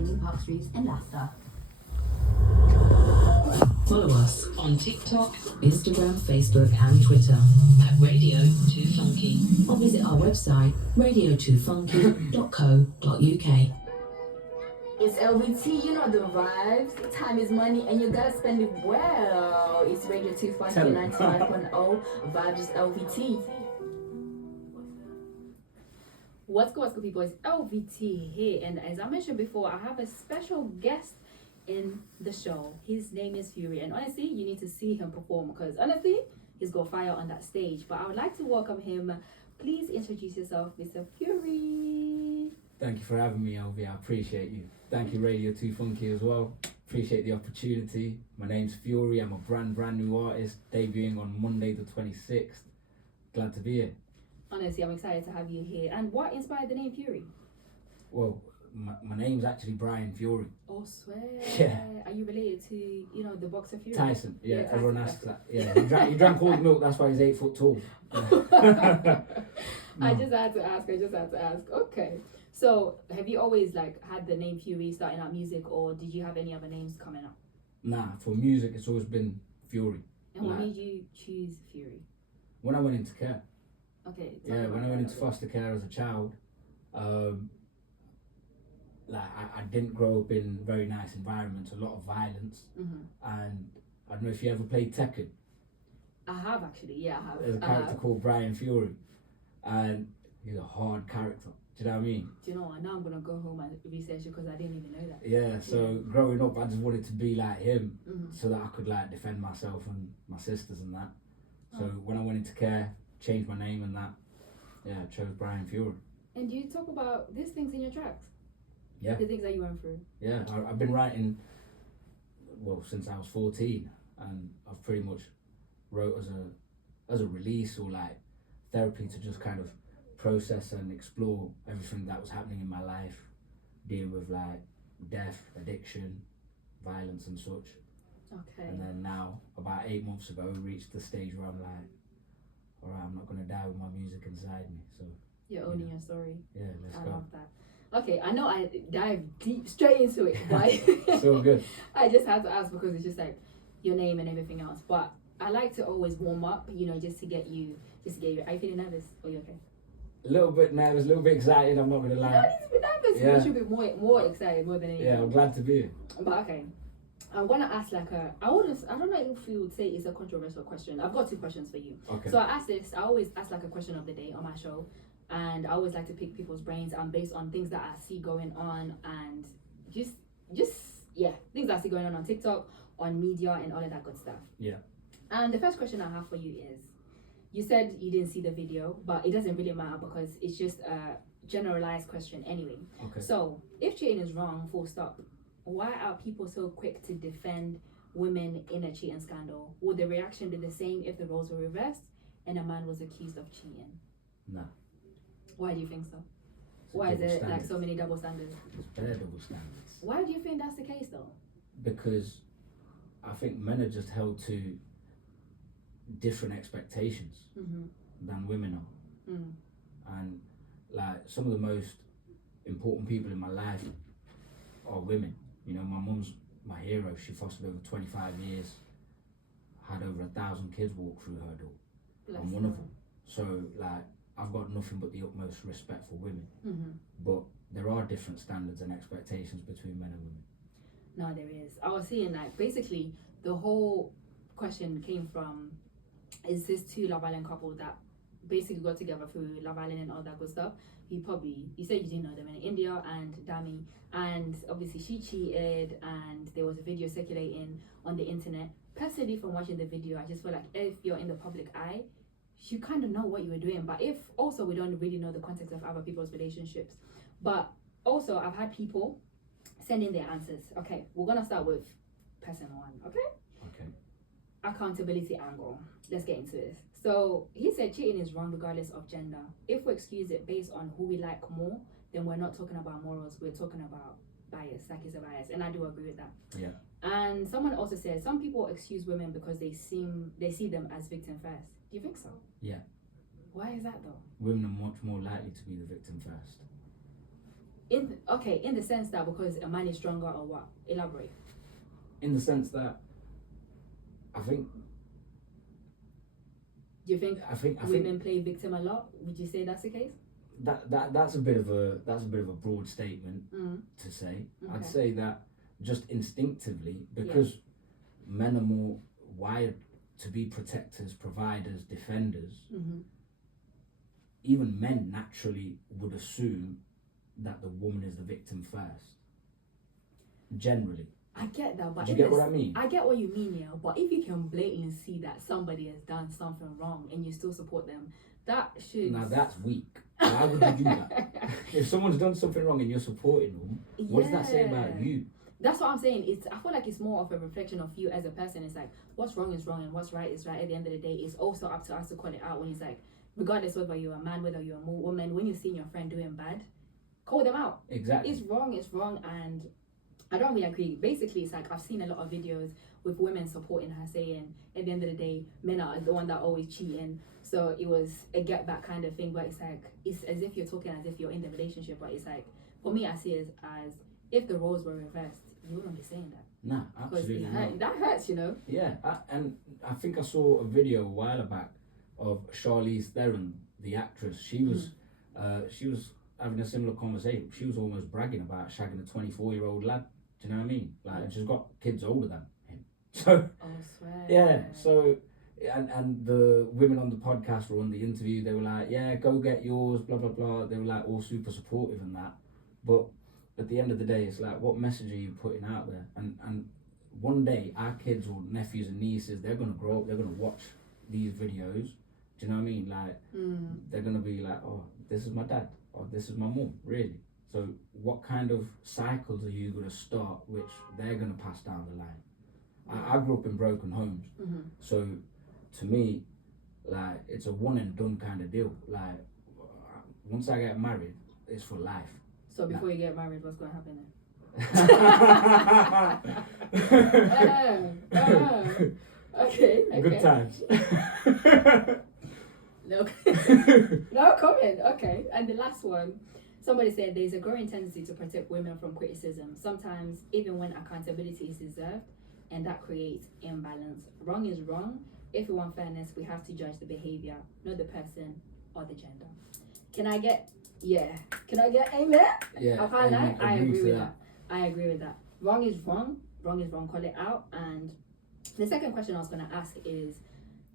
New Park Street in Leicester. Follow us on TikTok, Instagram, Facebook and Twitter at Radio2Funky, or visit our website radio2funky.co.uk. It's LVT, you know the vibes. Time is money and you gotta spend it well. It's Radio2Funky 95.0, VybzwithLVT. What's good people, it's LVT here, and as I mentioned before, I have a special guest in the show. His name is Fury, and honestly, you need to see him perform because honestly, he's got fire on that stage. But I would like to welcome him. Please introduce yourself, Mr. Fury. Thank you for having me, LV. I appreciate you. Thank you, Radio2Funky as well. Appreciate the opportunity. My name's Fury. I'm a brand new artist, debuting on Monday the 26th. Glad to be here. Honestly, I'm excited to have you here. And what inspired the name Fury? Well, my name's actually Brian Fury. Oh, swear. Yeah. Are you related to, you know, the boxer Fury? Tyson. Yeah, Tyson, everyone asks that. Yeah, he drank all the milk. That's why he's 8 foot tall. I just had to ask. Okay. So, have you always had the name Fury starting out music, or did you have any other names coming up? Nah, for music, it's always been Fury. And what made you choose Fury? When I went into care. Okay. Yeah, when I went into foster care as a child, I didn't grow up in very nice environments, a lot of violence, and I don't know if you ever played Tekken. I have actually, yeah, I have. There's a character called Brian Fury, and he's a hard character. Do you know what I mean? Do you know what? Now I'm gonna go home and research it because I didn't even know that. Yeah, so growing up, I just wanted to be like him, so that I could defend myself and my sisters and that. So when I went into care, changed my name and that, I chose Brian Fury. And do you talk about these things in your tracks? Yeah. The things that you went through? Yeah, I've been writing, since I was 14, and I've pretty much wrote as a release or therapy to just kind of process and explore everything that was happening in my life, dealing with death, addiction, violence and such. Okay. And then now, about 8 months ago, reached the stage where I'm alright, I'm not gonna die with my music inside me. So you're owning your story. Yeah, let's go. I love that. Okay, I know I dive deep straight into it, but so good. I just had to ask because it's just your name and everything else. But I like to always warm up, just to get you. Are you feeling nervous? Or are you okay? A little bit nervous, a little bit excited. I'm not gonna lie. You don't need to be nervous. Yeah. You should be more excited more than anything. Yeah, I'm glad to be here. But okay, I'm gonna ask I don't know if you would say it's a controversial question. I've got 2 questions for you. Okay. So I always ask a question of the day on my show. And I always like to pick people's brains based on things that I see going on and just things that I see going on TikTok, on media and all of that good stuff. Yeah. And the first question I have for you is, you said you didn't see the video, but it doesn't really matter because it's just a generalized question anyway. Okay. So if cheating is wrong, full stop, why are people so quick to defend women in a cheating scandal? Would the reaction be the same if the roles were reversed and a man was accused of cheating? No. Why do you think so? Why is there so many double standards? It's bare double standards. Why do you think that's the case though? Because I think men are just held to different expectations than women are. And some of the most important people in my life are women. My mum's my hero. She fostered over 25 years, had over 1,000 kids walk through her door. I'm one of them. So I've got nothing but the utmost respect for women, but there are different standards and expectations between men and women. No, there is. I was seeing basically the whole question came from, is this 2 Love Island couple that basically got together through Love Island and all that good stuff. You said you didn't know them, in India and Dami, and obviously she cheated and there was a video circulating on the internet. Personally, from watching the video, I just feel like if you're in the public eye, you kind of know what you were doing, but if also we don't really know the context of other people's relationships. But also I've had people send in their answers. Okay, we're gonna start with person 1. Okay, accountability angle. Let's get into this. So he said cheating is wrong regardless of gender. If we excuse it based on who we like more, then we're not talking about morals, we're talking about bias. It's a bias, and I do agree with that. Yeah. And someone also said some people excuse women because they see them as victim first. Do you think so? Yeah. Why is that though? Women are much more likely to be the victim first. in the sense that because a man is stronger or what? Elaborate. In the sense that I think Do you think women play victim a lot? Would you say that's the case? That's a bit of a broad statement to say. Okay. I'd say that just instinctively, because men are more wired to be protectors, providers, defenders. Even men naturally would assume that the woman is the victim first. Generally. I get that, but do you get what I mean? I get what you mean, yeah. But if you can blatantly see that somebody has done something wrong and you still support them, that should. Now that's weak. Why would you do that? If someone's done something wrong and you're supporting them, what does that say about you? That's what I'm saying. I feel like it's more of a reflection of you as a person. It's like what's wrong is wrong and what's right is right. At the end of the day, it's also up to us to call it out. When it's like, regardless whether you're a man, whether you're a woman, when you're seeing your friend doing bad, call them out. Exactly. It's wrong, and I don't really agree. Basically, it's like I've seen a lot of videos with women supporting her, saying at the end of the day, men are the one that always cheating. So it was a get back kind of thing. But it's like it's as if you're talking as if you're in the relationship. But it's like for me, I see it as if the roles were reversed, you wouldn't be saying that. Nah, absolutely not. That hurts, you know. Yeah, and I think I saw a video a while back of Charlize Theron, the actress. She was having a similar conversation. She was almost bragging about shagging a 24-year-old lad. Do you know what I mean? Like, and she's got kids older than him. So, swear. Yeah. So, and the women on the podcast or on the interview, they were like, "Yeah, go get yours." Blah blah blah. They were like all super supportive and that. But at the end of the day, it's like, what message are you putting out there? And one day, our kids or nephews and nieces, they're gonna grow up. They're gonna watch these videos. Do you know what I mean? Like, they're gonna be like, "Oh, this is my dad," or "This is my mum." Really. So what kind of cycles are you going to start which they're going to pass down the line? I grew up in broken homes. So to me, like, it's a one and done kind of deal. Like, once I get married, it's for life. So before you get married, what's going to happen then? Okay. Good times. No comment. Okay. And the last one. Somebody said there's a growing tendency to protect women from criticism, sometimes even when accountability is deserved, and that creates imbalance. Wrong is wrong. If we want fairness, we have to judge the behavior, not the person or the gender. Can I get amen? Yeah. I can't lie. I agree with that. I agree with that. Wrong is wrong. Wrong is wrong. Call it out. And the second question I was going to ask is,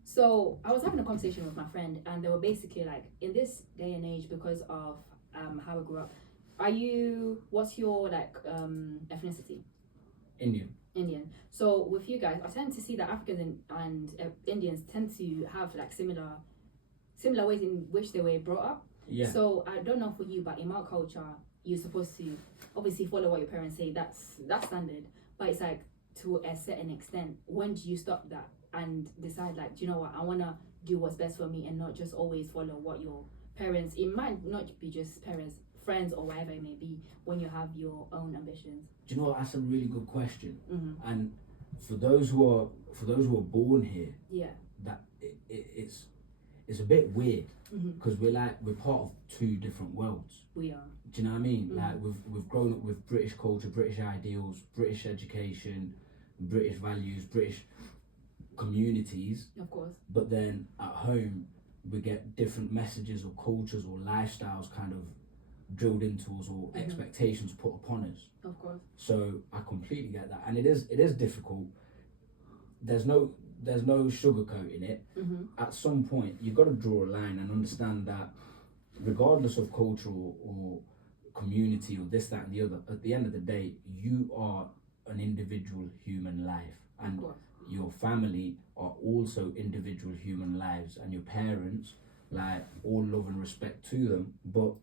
so I was having a conversation with my friend, and they were basically like, in this day and age, because of how I grew up, what's your ethnicity? Indian. So with you guys, I tend to see that Africans and Indians tend to have like similar ways in which they were brought up. Yeah. So I don't know for you, but in my culture, you're supposed to obviously follow what your parents say. That's standard. But it's like, to a certain extent, when do you stop that and decide, like, do you know what, I want to do what's best for me and not just always follow what your parents, it might not be just parents, friends or whatever it may be, when you have your own ambitions? Do you know what, that's a really good question. And for those who are born here, that it's a bit weird, because we're part of two different worlds. We are. Do you know what I mean? Like, we've grown up with British culture, British ideals, British education, British values, British communities. Of course. But then at home, we get different messages or cultures or lifestyles kind of drilled into us, or expectations put upon us. Of course. So I completely get that, and it is difficult. There's no sugarcoating it. At some point, you've got to draw a line and understand that, regardless of culture or community or this, that, and the other, at the end of the day, you are an individual human life, and your family are also individual human lives, and your parents, like, all love and respect to them, but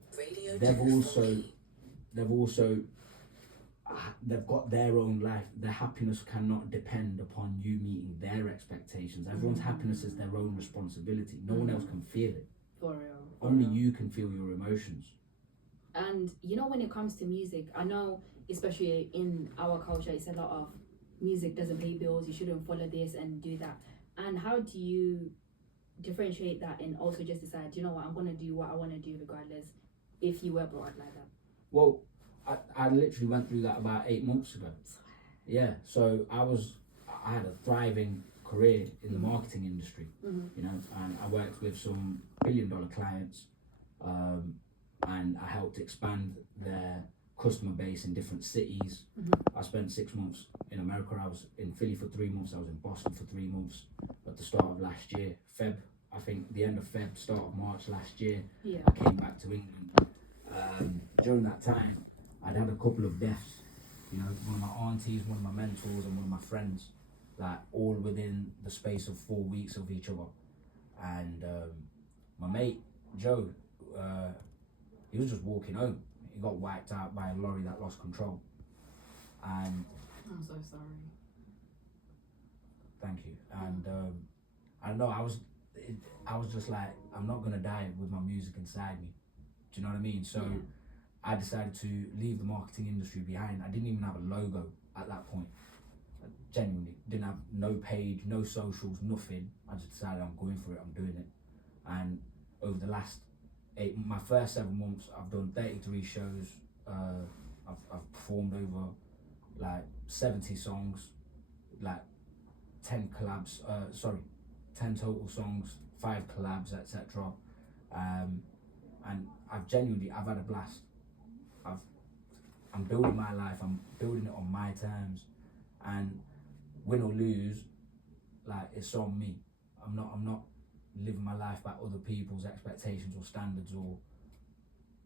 they've got their own life. Their happiness cannot depend upon you meeting their expectations. Everyone's happiness is their own responsibility. No one else can feel it. For real. Only you can feel your emotions. And you know, when it comes to music, I know, especially in our culture, it's a lot of music doesn't pay bills, you shouldn't follow this and do that. And how do you differentiate that and also just decide, you know what, I'm going to do what I want to do regardless, if you were brought up like that? Well, I literally went through that about 8 months ago. Yeah, so I had a thriving career in the marketing industry, you know, and I worked with some billion-dollar clients, and I helped expand their customer base in different cities. I spent 6 months in America. I was in Philly for 3 months. I was in Boston for 3 months at the start of last year. I think the end of Feb, start of March last year, I came back to England. During that time, I'd had a couple of deaths. You know, one of my aunties, one of my mentors, and one of my friends, like all within the space of 4 weeks of each other. And my mate Joe, he was just walking home. He got wiped out by a lorry that lost control. And I'm so sorry. Thank you. And I don't know. I was just like, I'm not gonna die with my music inside me. Do you know what I mean? So I decided to leave the marketing industry behind. I didn't even have a logo at that point. I genuinely didn't have no page, no socials, nothing. I just decided I'm going for it. I'm doing it. And over the last my first 7 months, I've done 33 shows. I've performed over like 70 songs, like 10 collabs. 10 total songs, 5 collabs, etc. And I've had a blast. I'm building my life. I'm building it on my terms, and win or lose, like it's on me. I'm not living my life by other people's expectations or standards, or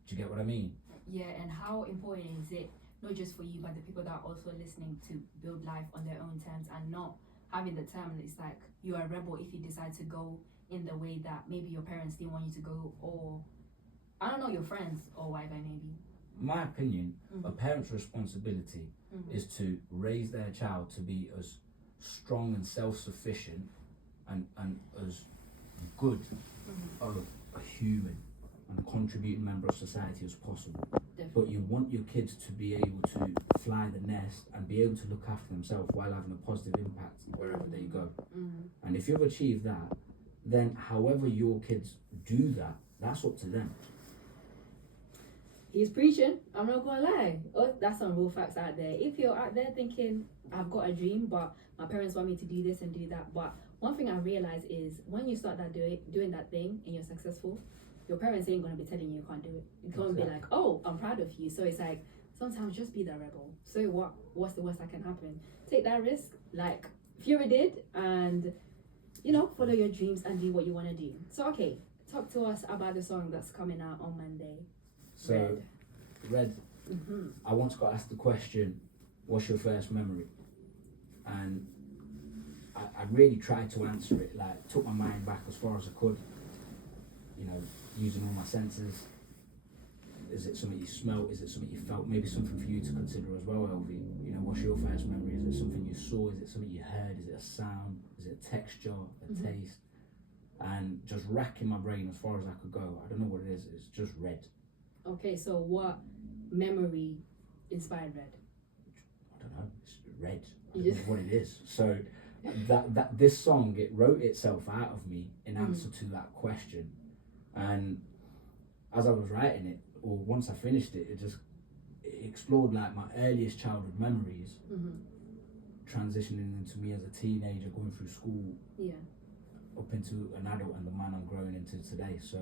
do you get what I mean? Yeah, and how important is it, not just for you, but the people that are also listening, to build life on their own terms and not having the term, it's like you're a rebel if you decide to go in the way that maybe your parents didn't want you to go, or I don't know, your friends or whatever maybe. My opinion, a parent's responsibility is to raise their child to be as strong and self-sufficient and as good of a human and contributing member of society as possible. Definitely. But you want your kids to be able to fly the nest and be able to look after themselves while having a positive impact wherever they go. And if you've achieved that, then however your kids do that, that's up to them. He's preaching, I'm not gonna lie. Oh, that's some real facts out there. If you're out there thinking, I've got a dream, but my parents want me to do this and do that, but one thing I realize is when you start doing that thing and you're successful, your parents ain't gonna be telling you can't do it. It's gonna be like, oh, I'm proud of you. So it's like, sometimes just be that rebel. So what's the worst that can happen? Take that risk, like Fury did, and you know, follow your dreams and do what you wanna do. So okay, talk to us about the song that's coming out on Monday. So, Red, I once got asked the question, what's your first memory? And I really tried to answer it, like took my mind back as far as I could, you know, using all my senses. Is it something you smelt? Is it something you felt? Maybe something for you to consider as well, LV. You know, what's your first memory? Is it something you saw? Is it something you heard? Is it a sound? Is it a texture, a taste? And just racking my brain as far as I could go. I don't know what it is. It's just Red. Okay, so what memory inspired Red? I don't know. It's Red. I don't know what it is. So that this song, it wrote itself out of me in answer to that question. And as I was writing it, or once I finished it, it explored like my earliest childhood memories, transitioning into me as a teenager, going through school, up into an adult and the man I'm growing into today. So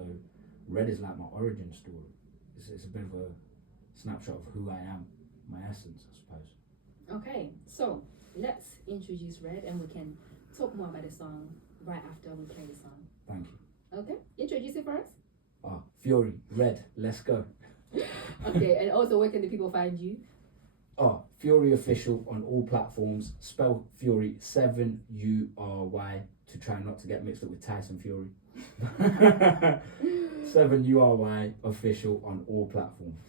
Red is like my origin story. It's a bit of a snapshot of who I am, my essence, I suppose. Okay, so let's introduce Red and we can talk more about the song right after we play the song. Thank you. Okay, introduce it for us. Fury, Red, let's go. Okay, and also where can the people find you? Fury Official on all platforms. Spell Fury 7URY to try not to get mixed up with Tyson Fury. 7URY Official on all platforms.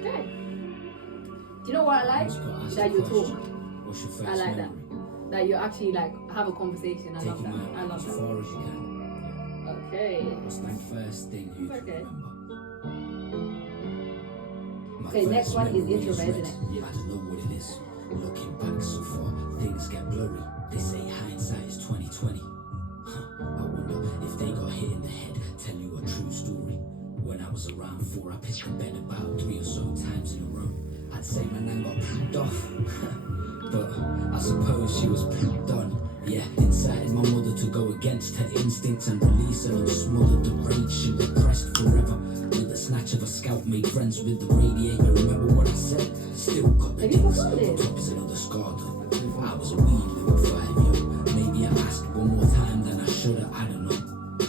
Okay. Do you know what I like? That you talk. What's your first I like that. memory? That you actually like have a conversation. I love Taking that. I love as that. far as you can. Okay. What's the first thing you can remember? Okay, next one is Introvert, isn't it? Yeah, I don't know what it is. Looking back so far, things get blurry. They say hindsight is 20/20. I wonder wonder if they got hit in the head. Tell you a true story. When I was around 4, I pissed the bed about 3 or so times in a row. I'd say my nan got pooped off, but I suppose she was pooped on. Yeah, incited my mother to go against her instincts and release her, smothered the rage she repressed forever. With a snatch of a scalp, made friends with the radiator. Remember what I said? Still got the dings. On top is another scar though. I was a weed little 5, yo. Maybe I asked one more time than I should've, I don't know.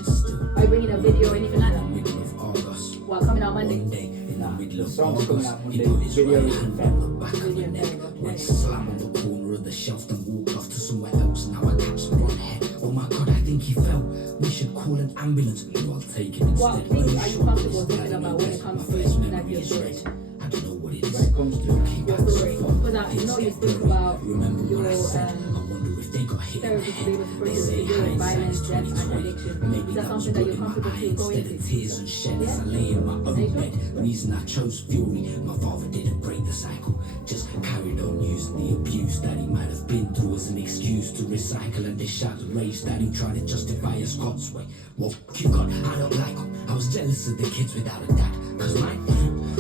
Still, are you bringing a video or anything like that? Middle of August. What, coming out Monday? One day in the middle of song's coming August, out he Monday. put his Video right is hand in on the back of Video the neck. in Went slam on the corner of the shelf, then walked off to somewhere else. Now I catch some on head. Oh my god, I think he fell. We should call an ambulance. No, I'll take him instead. What things are you comfortable talking about when it comes to like your story? I don't know what it is. When it comes to Your story. Because I know you speak about Remember your what I said? I wonder if they got hit in the therapy to be head. able to They process say the deal with violence, hindsight's death, and 20/20. addiction. Maybe Is that that was something that you're in my comfortable eye to go instead into? of tears and shed as I Yeah. lay in my Are you own sure? bed. Reason I chose fury. My father didn't break the cycle, just carried on using the abuse that he might have been through as an excuse to recycle and dish out the rage that he tried to justify as God's way. Well, keep God, I don't like him. I was jealous of the kids without a dad, cause mine,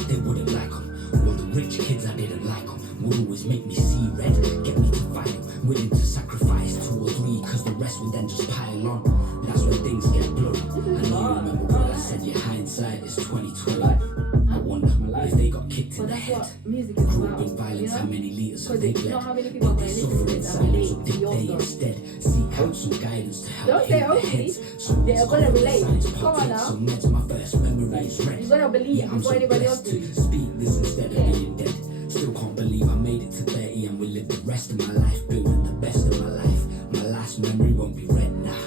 they wouldn't like him. Well, the rich kids, I didn't like them. Would always make me see red, get me to fight them. Willing to sacrifice 2 or 3, cause the rest would then just pile on. That's when things get blurry. I know you remember what I said, your hindsight is 20/20. I wonder if they got kicked in But the that's head. what music is Grew about. up in violence, how many liters have Because they you know bled? how many people are Did going they to suffer listen to in this and silence, relate or to did your they story? instead seek out some guidance to help Don't say heal their okay. heads? They're gonna relate. Come on now. Some meds, my first memory is red. You gotta believe Yeah, I'm before so anybody else blessed do. to speak this instead Yeah. of being dead. Still can't believe I made it to 30 and will live the rest of my life building the best of my life. My last memory won't be red now.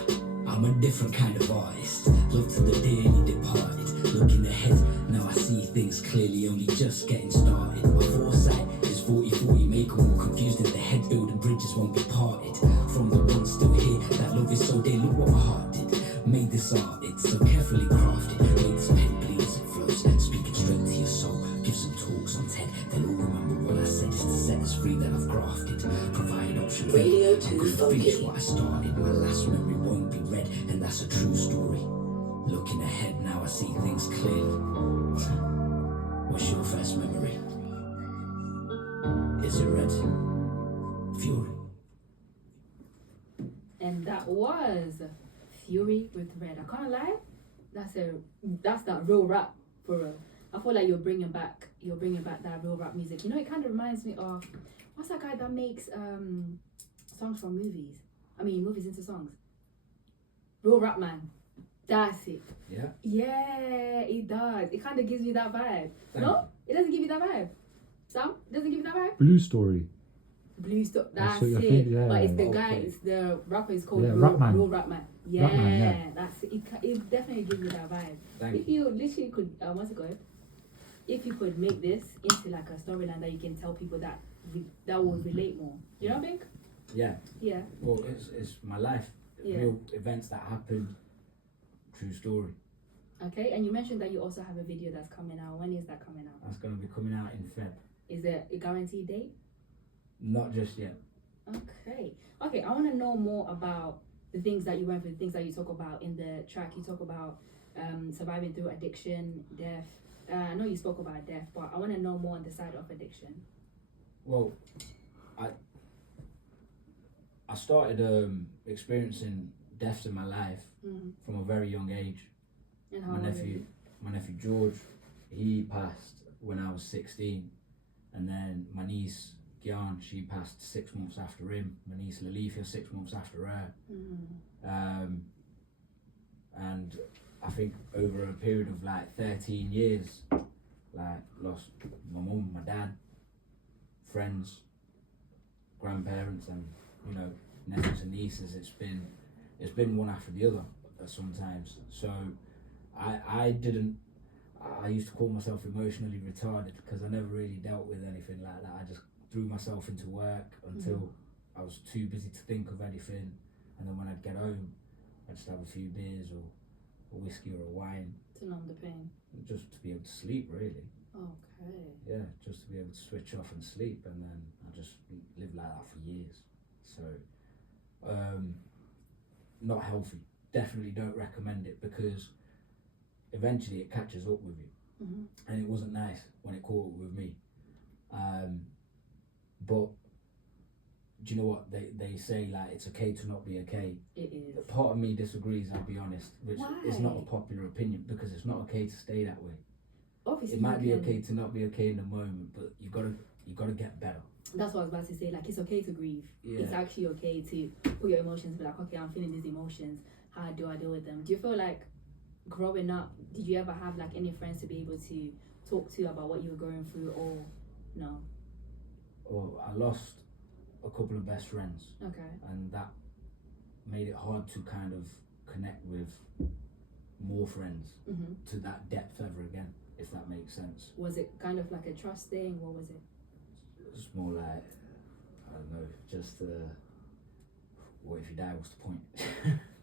I'm a different kind of artist. Love to the dearly departed. Looking ahead, now I see things clearly, only just getting started. My foresight is 40-40, make them all confused in the head. Building bridges won't be parted. From the ones still here, that love is so dear. Look what my heart did. Made this art, it's so carefully crafted. Made this pen bleed as it flows. Speaking straight to your soul. Give some talks on TED. They'll all remember what I said is to set us free that I've grafted. Provide options. Radio I'm gonna 2Funky. finish what I started. My last memory won't be red, and that's a true story. Looking ahead now, I see things clearly. What's your first memory? Is it red? Fury. And that was Fury with Red. I can't lie, that's that real rap for real. I feel like you're bringing back that real rap music. You know, it kind of reminds me of what's that guy that makes songs from movies? I mean, movies into songs. Real Rap Man. That's it. Yeah. Yeah, it does. It kind of gives me that vibe. Thank No, it doesn't give you that vibe. Sam, it doesn't give you that vibe. Blue Story. Blue stuff. That's what I it. think, yeah. But it's the guy. Okay. It's the rapper is called Yeah, Real Rapman. Real Rapman. Yeah, Rapman, yeah. that's it. It definitely gives you that vibe. Thank If you literally could, what's it called? If you could make this into like a storyline that you can tell people that would relate more. You know what I think? Yeah. Yeah. Well, it's my life. Yeah. Real events that happened. True story. Okay. And you mentioned that you also have a video that's coming out. When is that coming out? That's gonna be coming out in Feb. Is there a guaranteed date? Not just yet. Okay. Okay, I want to know more about the things that you went through, the things that you talk about in the track. You talk about surviving through addiction, death. I know you spoke about death, but I want to know more on the side of addiction. Well, I started experiencing deaths in my life from a very young age. And how My was it? nephew George, he passed when I was 16, and then my niece Gyan, she passed 6 months after him. My niece Lalifia 6 months after her. And I think over a period of like 13 years, like lost my mum, my dad, friends, grandparents, and you know, nephews and nieces. It's been one after the other sometimes. So I used to call myself emotionally retarded because I never really dealt with anything like that. I just threw myself into work until I was too busy to think of anything, and then when I'd get home, I'd just have a few beers or a whiskey or a wine To numb the pain. just to be able to sleep, really. Okay. Yeah, just to be able to switch off and sleep, and then I just lived like that for years. So, not healthy, definitely don't recommend it, because eventually it catches up with you. And it wasn't nice when it caught up with me. But do you know what they say, like, it's okay to not be okay? It is. Part of me disagrees, I'll be honest, which Why? is not a popular opinion, because it's not okay to stay that way. Obviously It might be you can. okay to not be okay in the moment, but you gotta get better. That's what I was about to say. Like, it's okay to grieve. Yeah. It's actually okay to put your emotions, be like, okay, I'm feeling these emotions. How do I deal with them? Do you feel like growing up, did you ever have like any friends to be able to talk to about what you were going through, or no? Well, I lost a couple of best friends, Okay. and that made it hard to kind of connect with more friends to that depth ever again, if that makes sense. Was it kind of like a trust thing? What was it? It's more like, I don't know, just what if you die, what's the point?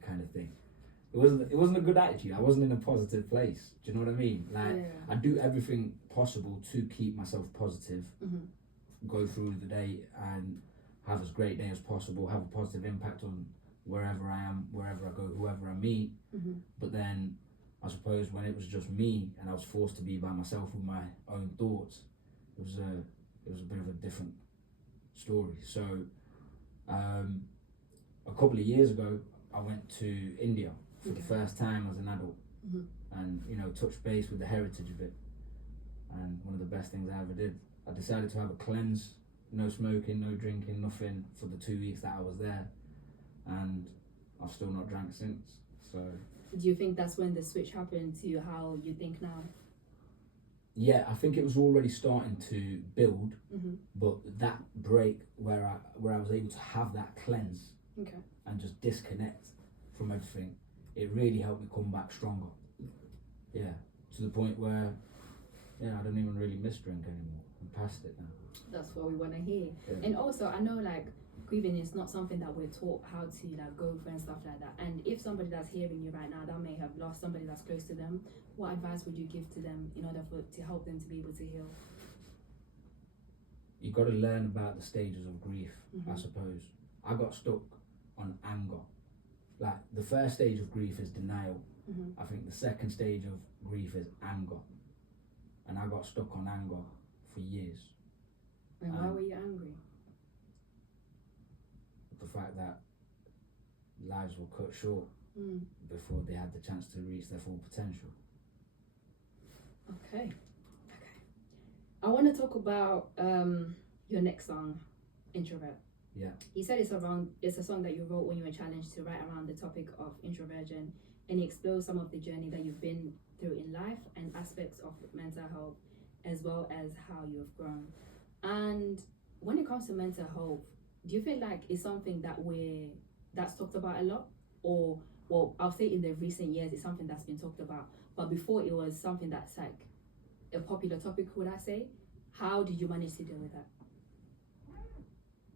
kind of thing. It wasn't a good attitude. I wasn't in a positive place. Do you know what I mean? Like, Yeah. I do everything possible to keep myself positive, go through the day and have as great day as possible, have a positive impact on wherever I am, wherever I go, whoever I meet. But then I suppose when it was just me and I was forced to be by myself with my own thoughts, it was a bit of a different story. So a couple of years ago, I went to India for the first time as an adult, and touched base with the heritage of it. And one of the best things I ever did, I decided to have a cleanse, no smoking, no drinking, nothing, for the 2 weeks that I was there, and I've still not drank since. So Do you think that's when the switch happened to how you think now? yeah, I think it was already starting to build, but that break where I was able to have that cleanse Okay. and just disconnect from everything, it really helped me come back stronger. Yeah, to the point where I don't even really miss drink anymore. I'm past it now. That's what we want to hear. Yeah. And also, I know like grieving is not something that we're taught how to like go through and stuff like that. And if somebody that's hearing you right now that may have lost somebody that's close to them, what advice would you give to them in order to help them to be able to heal? You got to learn about the stages of grief, I suppose. I got stuck on anger. Like, the first stage of grief is denial. I think the second stage of grief is anger. And I got stuck on anger for years. And why were you angry? The fact that lives were cut short before they had the chance to reach their full potential. Okay. I want to talk about your next song, Introvert. Yeah. You said it's a song that you wrote when you were challenged to write around the topic of introversion, and it explores some of the journey that you've been through in life and aspects of mental health, as well as how you've grown. And when it comes to mental health, do you feel like it's something that's talked about a lot? Or, well, I'll say in the recent years it's something that's been talked about, but before it was something that's like a popular topic, would I say? How did you manage to deal with that?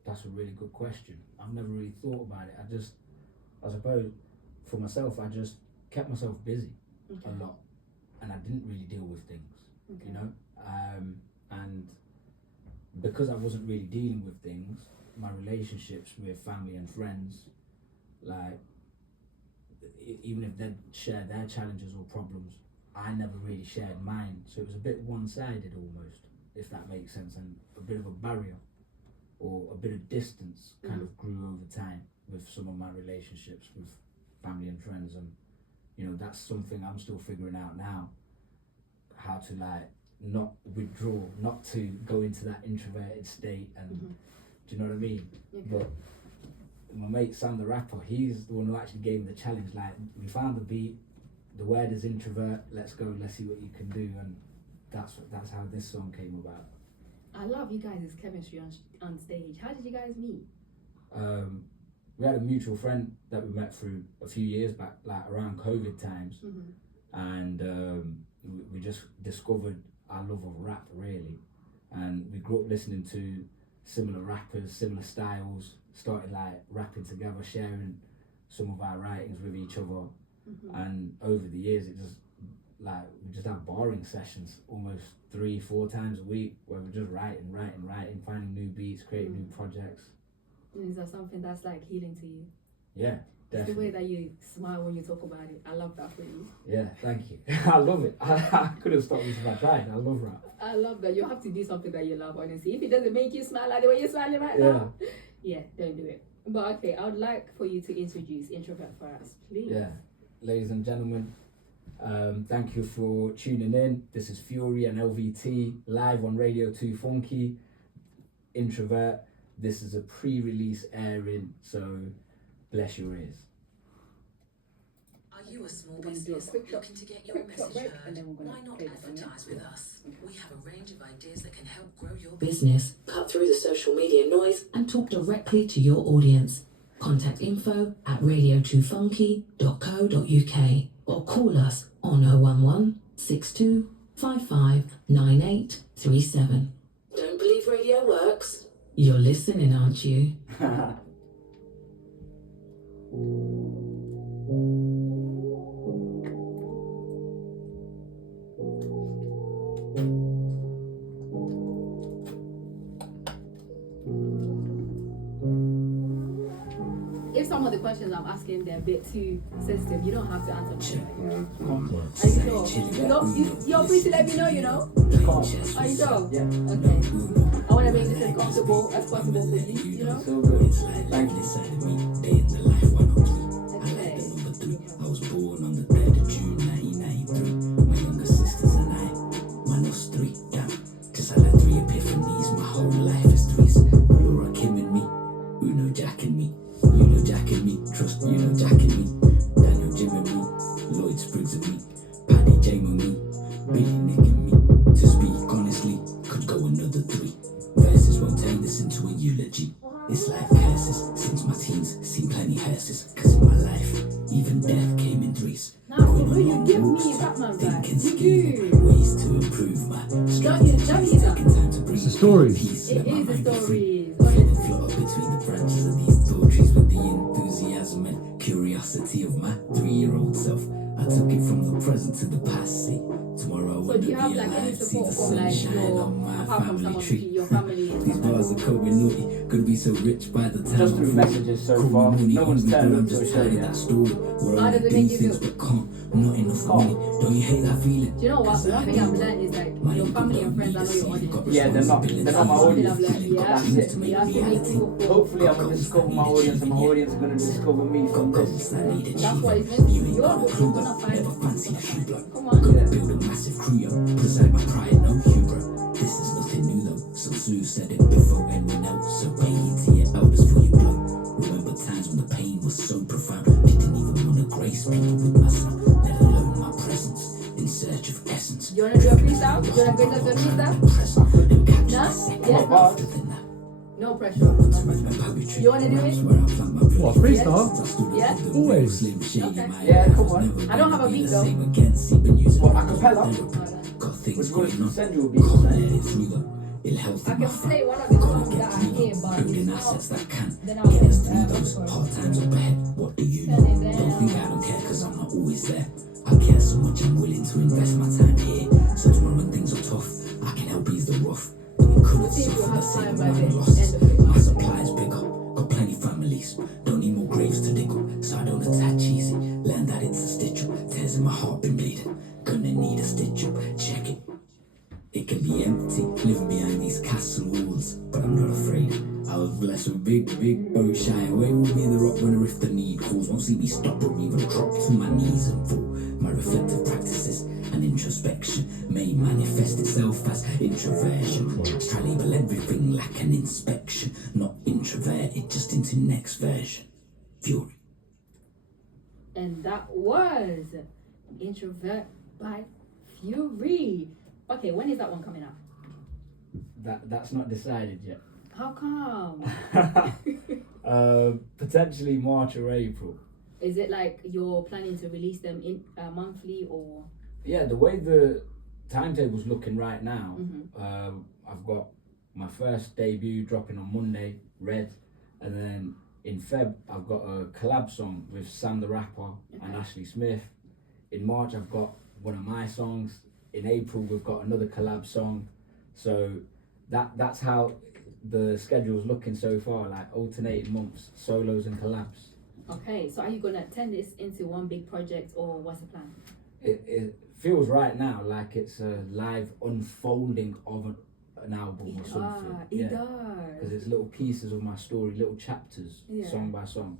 That's a really good question. I've never really thought about it. I suppose for myself, I just kept myself busy a lot, and I didn't really deal with things, and because I wasn't really dealing with things, my relationships with family and friends, like, even if they'd share their challenges or problems, I never really shared mine. So it was a bit one-sided almost, if that makes sense, and a bit of a barrier or a bit of distance kind of grew over time with some of my relationships with family and friends. And that's something I'm still figuring out now, how to like not withdraw, not to go into that introverted state, and do you know what I mean? But my mate Sam the rapper, he's the one who actually gave me the challenge. Like, we found the beat, the word is introvert, let's go, let's see what you can do. And that's how this song came about. I love you guys' chemistry on stage. How did you guys meet? We had a mutual friend that we met through a few years back, like around COVID times, and we just discovered our love of rap, really. And we grew up listening to similar rappers, similar styles, started like rapping together, sharing some of our writings with each other. And over the years, it just like, we just have barring sessions almost 3-4 times a week where we're just writing, finding new beats, creating new projects. Is that something that's like healing to you? Yeah, It's the way that you smile when you talk about it. I love that for you. Yeah, thank you. I love it. I could have stopped this if I tried. I love rap. I love that. You have to do something that you love, honestly. If it doesn't make you smile like the way you're smiling right now, yeah, don't do it. But okay, I would like for you to introduce Introvert for us, please. Yeah, ladies and gentlemen, thank you for tuning in. This is Fury and LVT live on Radio2Funky. Introvert. This is a pre-release airing, so bless your ears. Are you a small We're gonna do a business quick looking to get your quick shot message break, heard? and then we're gonna Why not play this one, yeah? advertise with us? Okay. We have a range of ideas that can help grow your business, cut through the social media noise, and talk directly to your audience. Contact info@radio2funky.co.uk or call us on 011 62 55 9837. Don't believe radio works? You're listening, aren't you? If some of the questions I'm asking they're a bit too sensitive, you don't have to answer them. Complex. Are you sure? You're free to let me know, you know? Complex. Are you sure? Yeah. Okay. I want to make this as comfortable as possible for you, you know? So good. Thank you. Okay. I was born on the 3rd of June 1993. My younger sisters and I, man us three, damn. Just had like 3 epiphanies. My whole life is threes. Laura, Kim and me, Uno, Jack and me. You know Jack and me, trust you know Jack and me. Daniel, Jim and me, Lloyd, Spriggs and me. Paddy, Jame and me, Billy, Nick and me. To speak honestly, could go another 3. Verses won't turn this into a eulogy. It's like curses, since my teens, seen plenty hearses. Cause in my life, even death came in threes. Now, bro, you give me Batman Thinking, vibes. You scheming, do. ways to improve my strategy. That is Taking time to bring It's the stories. peace, It let my is the mind be free. stories. Feeling flutter between the branches of these tall trees with the enthusiasm and curiosity of my 3-year-old self. I took it from the present to the past. See, tomorrow I So want do to you be have like any alive. See support the from sun like shine your, on my apart from family some of tree. your family and These stuff bars like are coming naughty. Could be so rich by the time Just through I'm 40. messages so Call me far. Mooney, No one's Humphrey, turned but up I'm to a just show telling yet. that story. Where How I does it do make you things feel? but can't. Not enough money. Don't you hate that feeling? Do you know what? One thing I've learned is like your family and friends, I know your audience. Yeah, they're not my That's one thing audience. I've learned. You have That's to, it. you have to make people feel. Hopefully I'm gonna discover my audience and my audience are gonna discover me from this. That's what it's meant to be. You're gonna find Never it. fancy a shoe block. Come on. Yeah. Build a massive crew, yo. Beside my pride, no hubris. This is nothing new though. Some Sue said it before anyone else. So pay heed to your elders for your blood. Remember times when the pain was so profound. Didn't even want to grace people with my sound, let alone my presence. In search of essence. You wanna do a freestyle? You wanna grace us with a freestyle? Nah? Yes? No? No pressure. No pressure. You wanna do it? What, freestyle? Yeah? Always. Okay. Yeah, come on. I don't have a beat though. What, acapella? Got We're things going going to on. send you a beat. Can't let it through though. It'll help I in my can front. play one of the Gotta songs get that I through hear, though. but Building it's assets not. that can Then I'll get get us through those chorus. hard times up ahead. What do you know? Turn it down. Don't think I don't care cause I'm not always there. I care so much I'm willing to invest my time here. So tomorrow when things are tough, I can help ease the rough. We couldn't See if suffer you'll the have same time by amount the of losses. end of it. My supply is bigger. Got plenty families. Don't need more graves to dig up. So I don't attach easy. Learn that it's a stitch up. Tears in my heart been bleeding. Gonna need a stitch up. Check it. It can be empty, living behind these castle walls, but I'm not afraid. I was blessed with big boat shy away will be the rock when if the need calls. Won't see me stop or even drop to my knees and fall. My reflective practices and introspection may manifest itself as introversion. Try label everything like an inspection, not introverted, just into next version. Fury. And that was Introvert by Fury. Okay, when is that one coming out? That's not decided yet. How come? Potentially March or April. Is it like you're planning to release them in monthly or? Yeah, the way the timetable's looking right now, Mm-hmm. I've got my first debut dropping on Monday, Red, and then in Feb I've got a collab song with Sam the Rapper and Ashleigh Smith. In March I've got one of my songs. In April we've got another collab song. So that's how the schedule's looking so far, like alternating months, solos and collabs. Okay, so are you gonna turn this into one big project, or what's the plan? It feels right now like it's a live unfolding of an album or something. It Because does. it's little pieces of my story, little chapters, song by song.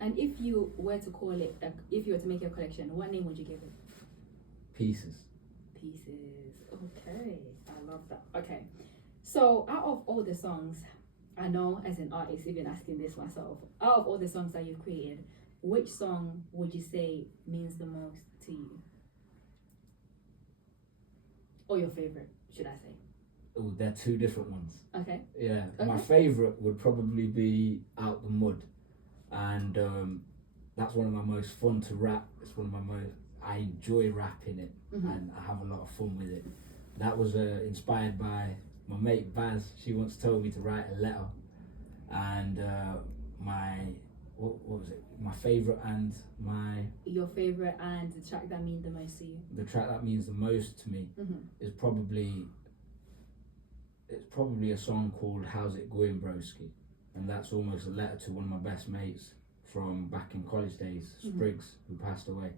And if you were to call it, if you were to make a collection, what name would you give it? Pieces. Okay, I love that. Okay, so out of all the songs, I know as an artist, even asking this myself, out of all the songs that you've created, which song would you say means the most to you? Or your favorite, should I say? Oh, they're two different ones. Okay. Yeah, Okay. my favourite would probably be Out the Mud. And that's one of my most fun to rap. It's one of my most, I enjoy rapping it and I have a lot of fun with it. That was inspired by my mate Baz. She once told me to write a letter, and what was it? My favourite and Your favorite and the track that means the most to you? the track that means the most to me is probably a song called How's It Going Broski, and that's almost a letter to one of my best mates from back in college days, Spriggs, who passed away.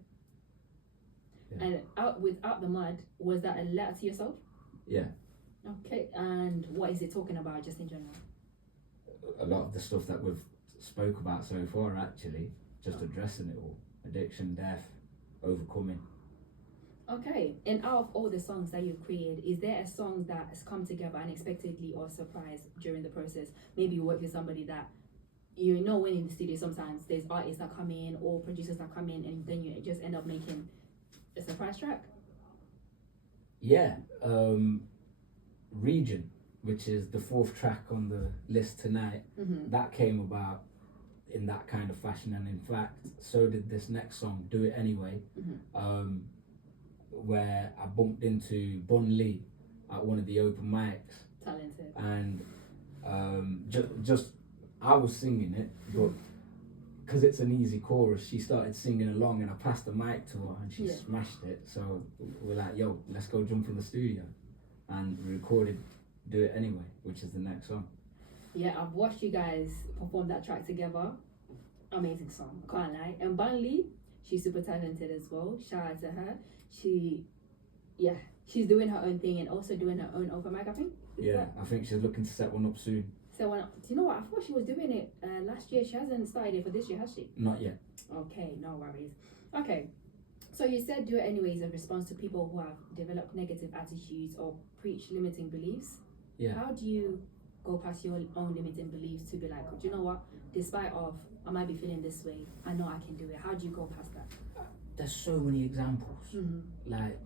Yeah. And Out the Mud, was that a letter to yourself? Yeah. Okay, and what is it talking about just in general? A lot of the stuff that we've spoke about so far, actually, just addressing it all: addiction, death, overcoming. Okay, and out of all the songs that you've created, is there a song that has come together unexpectedly or surprised during the process? Maybe you work with somebody that, you know, when in the studio sometimes there's artists that come in or producers that come in, and then you just end up making a surprise track. Yeah, Regen, which is the 4th track on the list tonight, that came about in that kind of fashion, and in fact, so did this next song, Do It Anyway, where I bumped into Bun Li at one of the open mics. Talented. And just I was singing it, but because it's an easy chorus, she started singing along, and I passed the mic to her and she smashed it. So we're like, yo, let's go jump in the studio, and we recorded Do It Anyway, which is the next song. Yeah, I've watched you guys perform that track together. Amazing song, can't lie. And Bun Li, she's super talented as well. Shout out to her. She's doing her own thing and also doing her own open mic, I think. I think she's looking to set one up soon. Do you know what? I thought she was doing it last year. She hasn't started it for this year, has she? Not yet. Okay, no worries. Okay, so you said Do It Anyways in response to people who have developed negative attitudes or preach limiting beliefs. Yeah. How do you go past your own limiting beliefs to be like, do you know what? Despite of I might be feeling this way, I know I can do it. How do you go past that? There's so many examples. Like,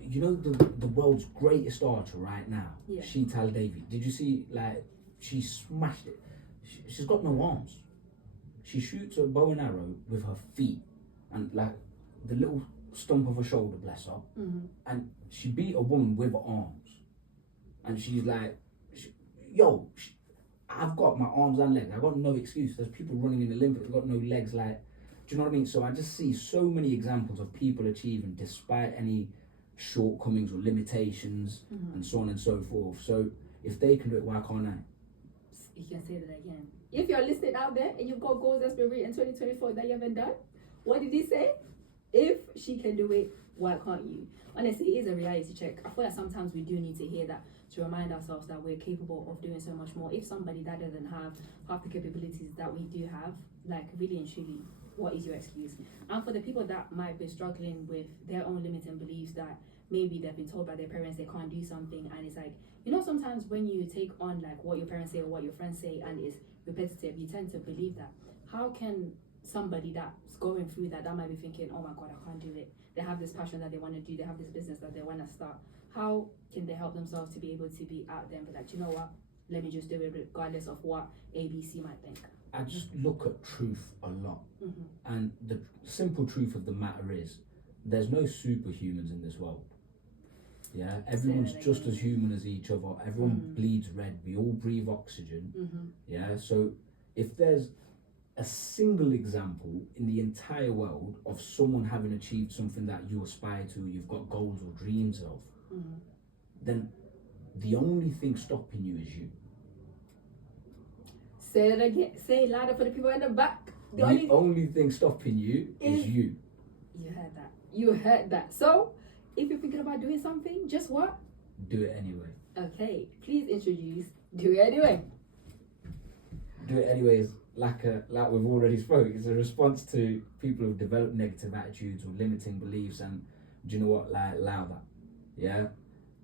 you know, the world's greatest archer right now, Sheetal Davy. Did you see, like, she smashed it. She's got no arms. She shoots a bow and arrow with her feet and like the little stump of her shoulder, bless her. And she beat a woman with her arms. And she's like, I've got my arms and legs. I've got no excuse. There's people running in the Olympics, they've got no legs. Like, do you know what I mean? So I just see so many examples of people achieving despite any shortcomings or limitations and so on and so forth. So if they can do it, why can't I? You can say that again. If you're listening out there and you've got goals that's been written in 2024 that you haven't done, what did he say? If she can do it, why can't you? Honestly, it is a reality check. I feel like sometimes we do need to hear that to remind ourselves that we're capable of doing so much more. If somebody that doesn't have half the capabilities that we do have, like really and truly, what is your excuse? And for the people that might be struggling with their own limiting beliefs, that maybe they've been told by their parents they can't do something, and it's like, you know, sometimes when you take on like what your parents say or what your friends say and it's repetitive, you tend to believe that. How can somebody that's going through that might be thinking, oh my God, I can't do it. They have this passion that they want to do. They have this business that they want to start. How can they help themselves to be able to be out there and be like, you know what? Let me just do it regardless of what ABC might think. I just look at truth a lot. And the simple truth of the matter is there's no superhumans in this world. Yeah, everyone's just as human as each other. Everyone bleeds red. We all breathe oxygen. Yeah, so if there's a single example in the entire world of someone having achieved something that you aspire to, you've got goals or dreams of, then the only thing stopping you is you. Say it again. Say it louder for the people in the back. The only thing stopping you is you. You heard that. So, if you're thinking about doing something, just what? Do it anyway. Okay, please introduce Do It Anyway. Do it anyways, like we've already spoke. It's a response to people who've developed negative attitudes or limiting beliefs, and do you know what? Like, allow that, yeah,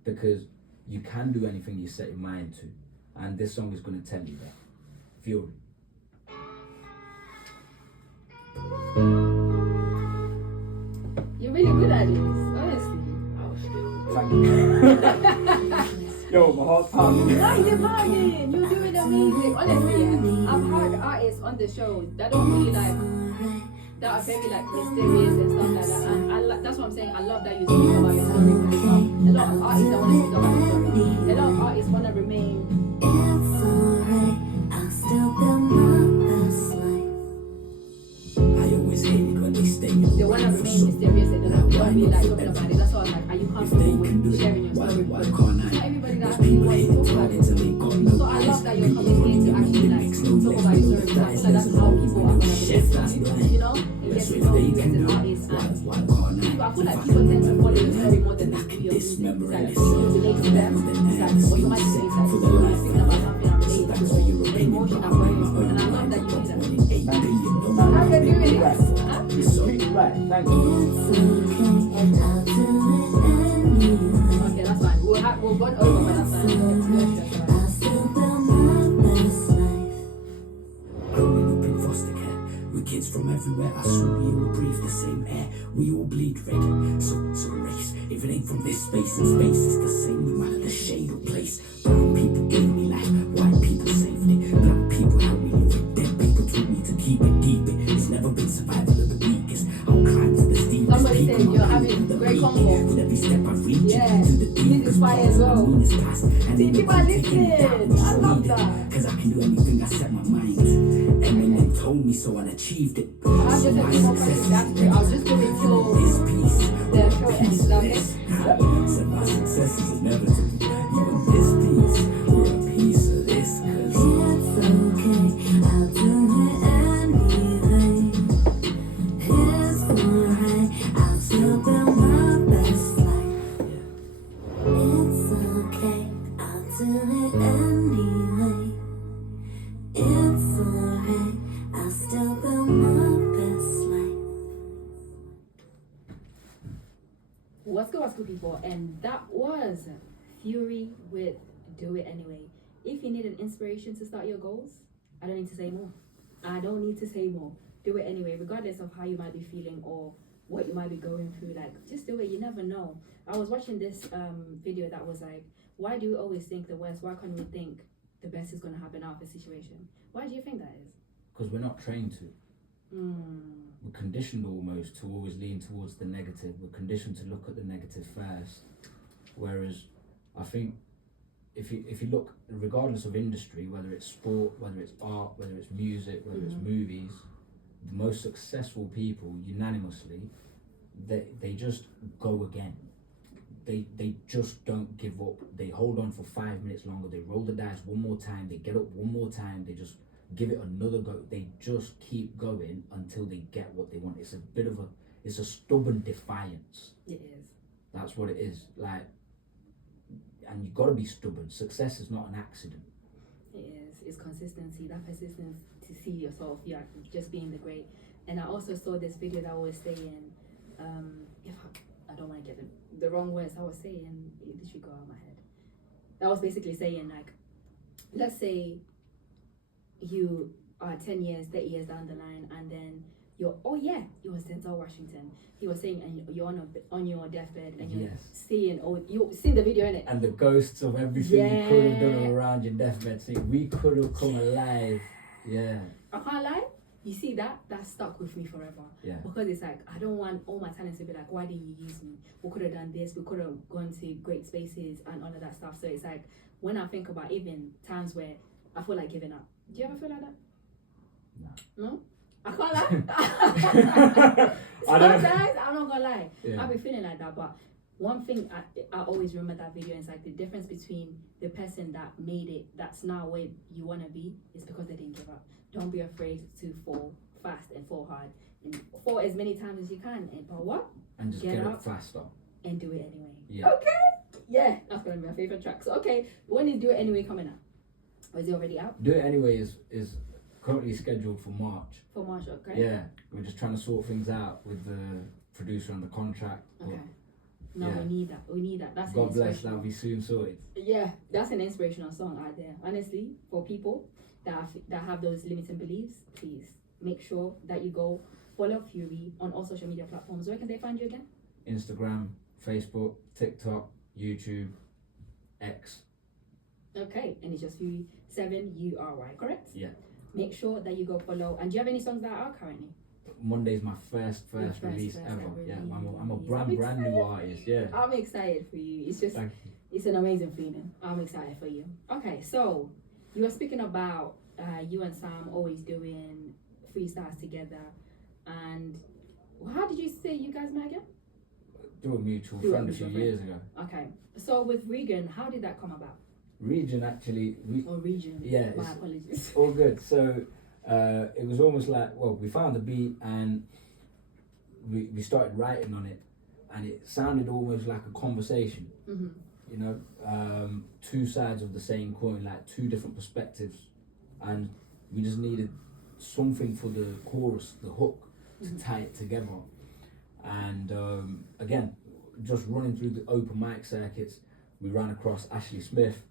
because you can do anything you set your mind to, and this song is going to tell you that. Fury. You're really good at this, honestly. Thank you. Yo, my heart's pounding. No, you're pounding. You're doing amazing. Honestly, yeah, I've heard artists on the show that don't really that are very mysterious and stuff like that. And that's what I'm saying. I love that you speak about your story. A lot of artists don't want to speak about your story. A lot of artists want to remain. It's alright, I'll still build my best life. I always hated when they stay. They want to remain mysterious and don't be talking about it. That's why I was like, are you comfortable with sharing your story? Why Because can't not I? everybody that People actually hate wants to it, talk about talk it. until they got no So I love that you're coming here to actually talk about your story. Because I feel that's how people are going to relate to you, you know? And get to know you as an artist. And I feel like people tend to follow your story more than they do your music. It's like, if you relate to them, it's like automatically it's like, you're thinking about something I'm related to. The emotion I'm going through. And I love that you do that. How are you doing it? Huh? Right, thank you. Okay, that's fine. We'll go over, but that's fine. Growing up in foster care, with kids from everywhere, I swear we all breathe the same air. We all bleed red, so race. If it ain't from this space, and space is the same, no matter the shade or place. Brown people gave me life, white people saved it. Black people helped me live it, dead people taught me to keep it deep. It's never been survival of the weakest. I'll climb to the steepest. Somebody said you're having great combo. With every step I reach, Yeah, to the this is deepest fire as well. See, people are listening. listening. I love that. Cause I can do anything I set my mind. Eminem told me so and achieved it. I have just a few more questions after. I'll just do it till This piece, the show ends. Okay? so my success is inevitable. Even this piece, we're a piece of this. Cause it's okay, I'll do it anyway. It's alright, I'll still build my best life. It's okay, I'll do it anyway. It's alright, I'll still build my best life. What's good, people? And that was Fury with Do It Anyway. If you need an inspiration to start your goals, I don't need to say more. Do it anyway, regardless of how you might be feeling or what you might be going through. Just do it. You never know. I was watching this video that was like, why do we always think the worst? Why can't we think the best is going to happen out of a situation? Why do you think that is? Because we're not trained to. We're conditioned almost to always lean towards the negative. We're conditioned to look at the negative first. Whereas I think if you look, regardless of industry, whether it's sport, whether it's art, whether it's music, whether it's movies, the most successful people unanimously, they just go again. They just don't give up. They hold on for 5 minutes longer. They roll the dice one more time. They get up one more time. They just give it another go. They just keep going until they get what they want. It's a stubborn defiance. It is. That's what it is. And you got to be stubborn. Success is not an accident. It is. It's consistency. That persistence to see yourself. Yeah, just being the great. And I also saw this video that was saying, if I don't want to get the wrong words. I was saying, it should go out of my head. That was basically saying let's say you are 10 years, 30 years down the line, and then it was Denzel Washington. He was saying, and you're on your deathbed, and you're seeing, you've seen the video, innit? And the ghosts of everything you could have done around your deathbed, saying, we could have come alive. Yeah. I can't lie. You see that stuck with me forever. Yeah. Because it's like, I don't want all my talents to be like, why did you use me? We could have done this. We could have gone to great spaces and all of that stuff. So it's like, when I think about even times where I feel like giving up. Do you ever feel like that? No? I can't lie. Sometimes, I'm not gonna lie. Yeah. I'll be feeling like that. But one thing I always remember that video is like the difference between the person that made it, that's now where you want to be, is because they didn't give up. Don't be afraid to fall fast and fall hard and fall as many times as you can. But what? And just get up faster. And do it anyway. Yeah. Okay. Yeah, that's gonna be my favorite track. So okay, when is Do It Anyway coming out? Or is it already out? Do It Anyway is currently scheduled for March. For March, okay. Yeah, we're just trying to sort things out with the producer on the contract. Okay. No, yeah. we need that. We need that. That's God bless, that'll be soon sorted. Yeah, that's an inspirational song out there. Honestly, for people that have those limiting beliefs, please make sure that you go follow Fury on all social media platforms. Where can they find you again? Instagram, Facebook, TikTok, YouTube, X. Okay, and it's just Fury 7URY, correct? Yeah. Make sure that you go follow. And do you have any songs that are out currently? Monday's my first release ever. Yeah, I'm a brand new artist. Yeah. I'm excited for you. It's just, it's an amazing feeling. I'm excited for you. Okay, so you were speaking about you and Sam always doing freestyles together, and how did you say you guys met again? Through a mutual friend a few years ago. Okay, so with Regen, how did that come about? Regen actually. Regen. Yeah. My apologies. All good. So it was almost like, well, we found the beat and we started writing on it, and it sounded almost like a conversation. Mm-hmm. You know, two sides of the same coin, like two different perspectives, and we just needed something for the chorus, the hook, to tie it together. And again, just running through the open mic circuits, we ran across Ashleigh Smith,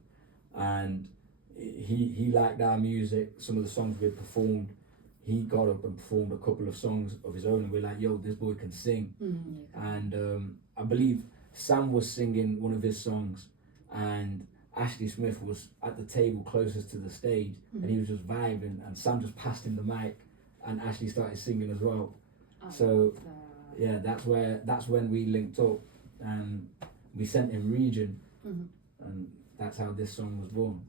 and he liked our music, some of the songs we had performed. He got up and performed a couple of songs of his own, and we're like, yo, this boy can sing. And I believe Sam was singing one of his songs, and Ashleigh Smith was at the table closest to the stage, and he was just vibing, and Sam just passed him the mic, and Ashleigh started singing as well. So yeah, that's when we linked up, and we sent him Regen, and that's how this song was born.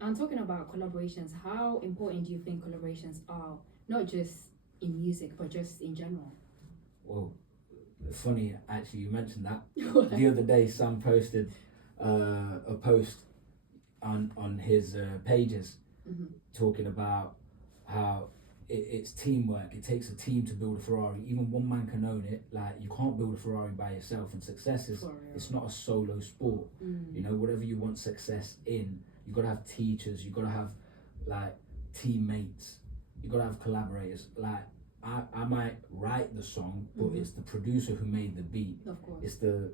And talking about collaborations, how important do you think collaborations are, not just in music, but just in general? Well, funny actually you mentioned that. The other day Sam posted a post on his pages talking about how it's teamwork. It takes a team to build a Ferrari. Even one man can own it. Like, you can't build a Ferrari by yourself, and success is, it's not a solo sport. You know, whatever you want success in, you gotta have teachers, you gotta have like teammates, you gotta have collaborators. Like, I might write the song, but it's the producer who made the beat. Of course. It's the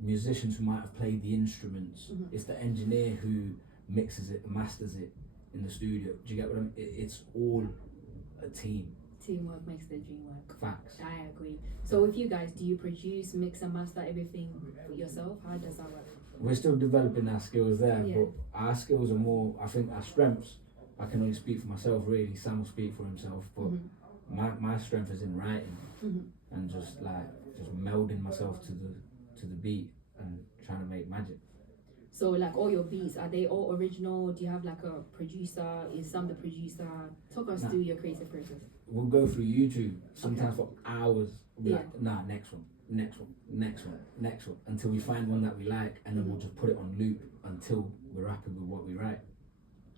musicians who might have played the instruments. It's the engineer who mixes it, masters it in the studio. Do you get what I mean? It's all a team. Teamwork makes the dream work. Facts. I agree. So with you guys, do you produce, mix and master everything yourself? How does that work? We're still developing our skills there, but our skills are more, I think our strengths, I can only speak for myself really, Sam will speak for himself, but my strength is in writing and just melding myself to the beat and trying to make magic. So like all your beats, are they all original? Do you have like a producer? Is Sam the producer? Talk us through your creative process. We'll go through YouTube sometimes for hours. We'll be like, nah, next one, until we find one that we like, and then we'll just put it on loop until we're happy with what we write.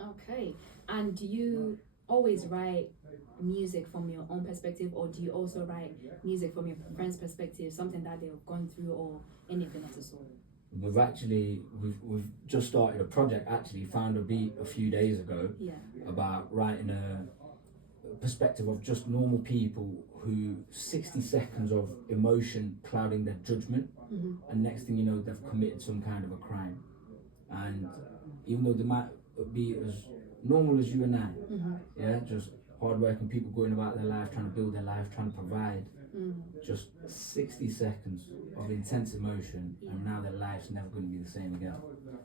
Okay. And do you always write music from your own perspective, or do you also write music from your friend's perspective, something that they've gone through or anything of the sort? We've just started a project, actually found a beat a few days ago about writing a perspective of just normal people who 60 seconds of emotion clouding their judgment, and next thing you know they've committed some kind of a crime, and even though they might be as normal as you and I, just hardworking people going about their life, trying to build their life, trying to provide, just 60 seconds of intense emotion, and now their life's never going to be the same again.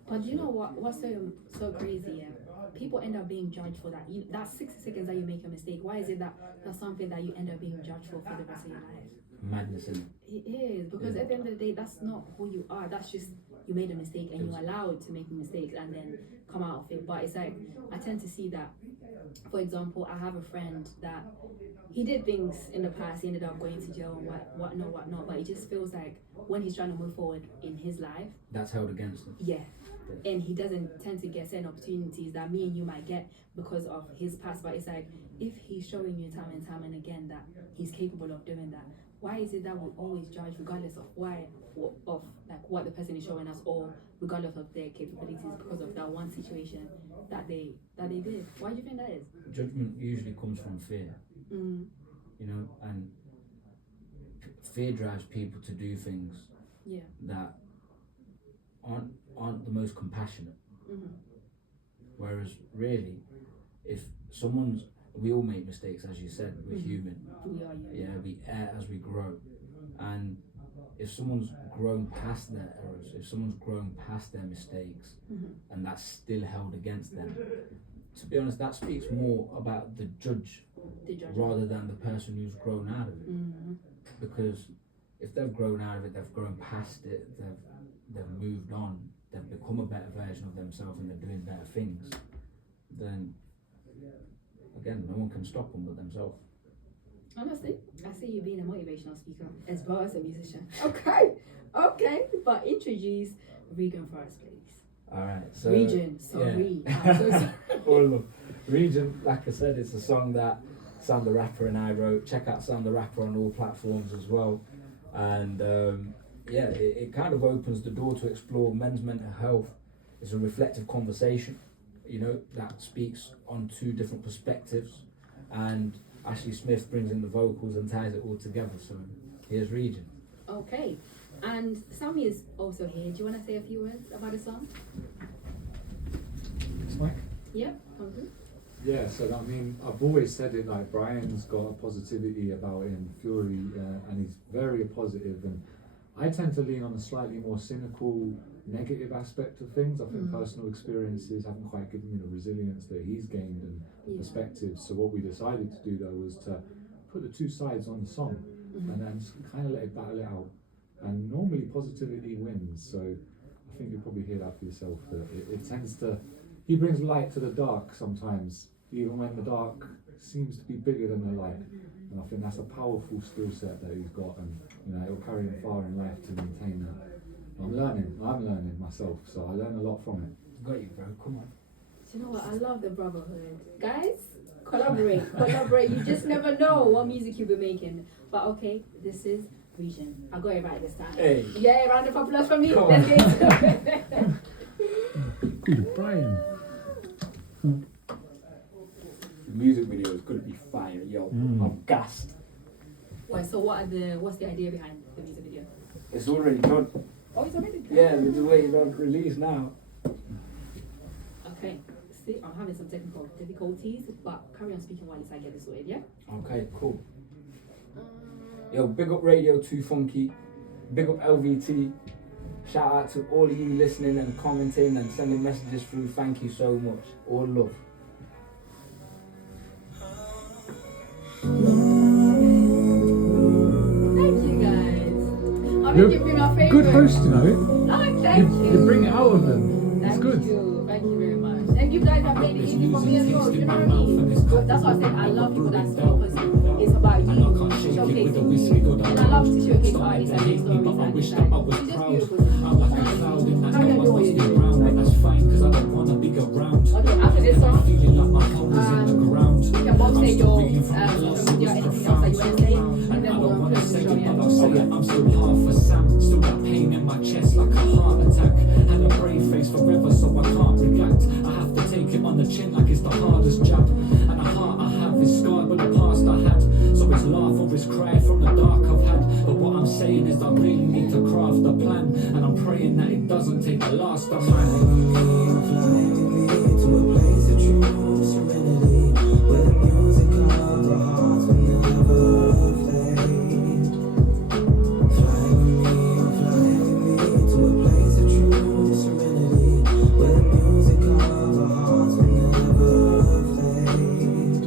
But you know what's so crazy? People end up being judged for that. That 60 seconds that you make a mistake, why is it that that's something that you end up being judged for the rest of your life? Madness, isn't it? It is, because at the end of the day, that's not who you are. That's just, you made a mistake and you're allowed to make mistakes and then come out of it. But it's like, I tend to see that, for example, I have a friend that he did things in the past, he ended up going to jail and whatnot, but it just feels like when he's trying to move forward in his life, that's held against him. Yeah. And he doesn't tend to get certain opportunities that me and you might get because of his past. But it's like, if he's showing you time and time and again that he's capable of doing that, why is it that we always judge regardless of what the person is showing us, or regardless of their capabilities, because of that one situation that they did? Why do you think that is? Judgment usually comes from fear. You know, and fear drives people to do things that aren't the most compassionate. Whereas really, if we all make mistakes, as you said, we're human. We are, we err as we grow. And if someone's grown past their errors, if someone's grown past their mistakes, and that's still held against them, to be honest, that speaks more about the judge rather than the person who's grown out of it. Because if they've grown out of it, they've grown past it, they've moved on, they've become a better version of themselves and they're doing better things, then again, no one can stop them but themselves. Honestly, I see you being a motivational speaker as well as a musician. Okay, but introduce Regen for us, please. Alright, so Regen, sorry. I'm so sorry. All of Regen, like I said, it's a song that Sam the Rapper and I wrote. Check out Sam the Rapper on all platforms as well. And it kind of opens the door to explore men's mental health. It's a reflective conversation, you know, that speaks on two different perspectives. And Ashleigh Smith brings in the vocals and ties it all together. So here's Regen. Okay, and Sammy is also here. Do you want to say a few words about the song? It's Mike. Yep, come through. Yeah, so I mean, I've always said it, like, Brian's got a positivity about him, Fury, and he's very positive, and I tend to lean on a slightly more cynical, negative aspect of things. I think personal experiences haven't quite given me the resilience that he's gained and perspective. So what we decided to do though was to put the two sides on the song and then just kind of let it battle it out. And normally positivity wins, so I think you'll probably hear that for yourself, that it tends to, he brings light to the dark sometimes, even when the dark seems to be bigger than the light. And I think that's a powerful skill set that he's got, and you know, it'll carry him far in life to maintain that. I'm learning myself, so I learn a lot from it. Got you, bro, come on. Do you know what? I love the brotherhood. Guys, collaborate. You just never know what music you'll be making. But okay, this is Regen. I got it right this time. Hey. Yeah, round of applause for me. Come Let's get into it. Good, Brian. The music video is gonna be fire, yo. I'm gassed. Wait, so what's the idea behind the music video? It's already done. Oh, it's already done. Yeah, we're just waiting on release now. Okay. See, I'm having some technical difficulties, but carry on speaking while I get this sorted, yeah? Okay, cool. Yo, big up Radio2Funky, big up LVT. Shout out to all of you listening and commenting and sending messages through. Thank you so much. All love. Thank you guys. I'm You're gonna give you my favorite. Good host, you know. Oh, thank you. You bring it out of them. It's good. Thank you very much. And you guys have made it easy for me as well. You know what I mean? That's why I said I love people that speak, because it's about you showcasing me. And I love to showcase artists and their stories and it's like, it's just beautiful. How you doing what you do? Okay, after this song, you can both say your anything else that you want to say, and then we'll put it to the show, yeah? I'm still half a Sam, still got pain in my chest like a heart attack. Had a brave face forever, so I can't react. I have to take it on the chin like it's the hardest jab. And the heart I have is scarred by the past I had. So it's laugh or it's cry from the dark I've had. But what I'm saying is I really need to craft a plan, and I'm praying that it doesn't take the last of mine. To a place of true serenity, where the music of our hearts will never fade. Fly with me to a place of true serenity, where the music of our hearts will never fade.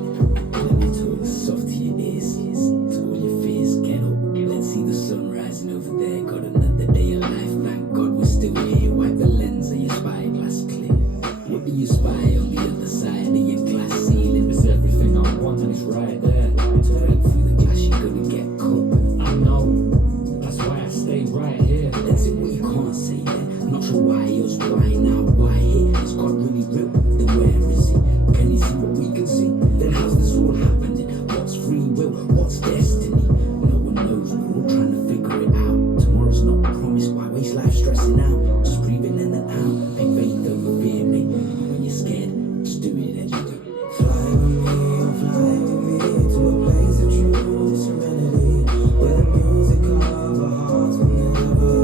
Let me talk soft to your ears, to all your fears, get up, let's see the sun rising. now. Just breathing in and out. Make faith though you fear me. When you're scared, just do it and just do it. Fly with me, oh fly with me to a place of true serenity, where the music of our hearts will never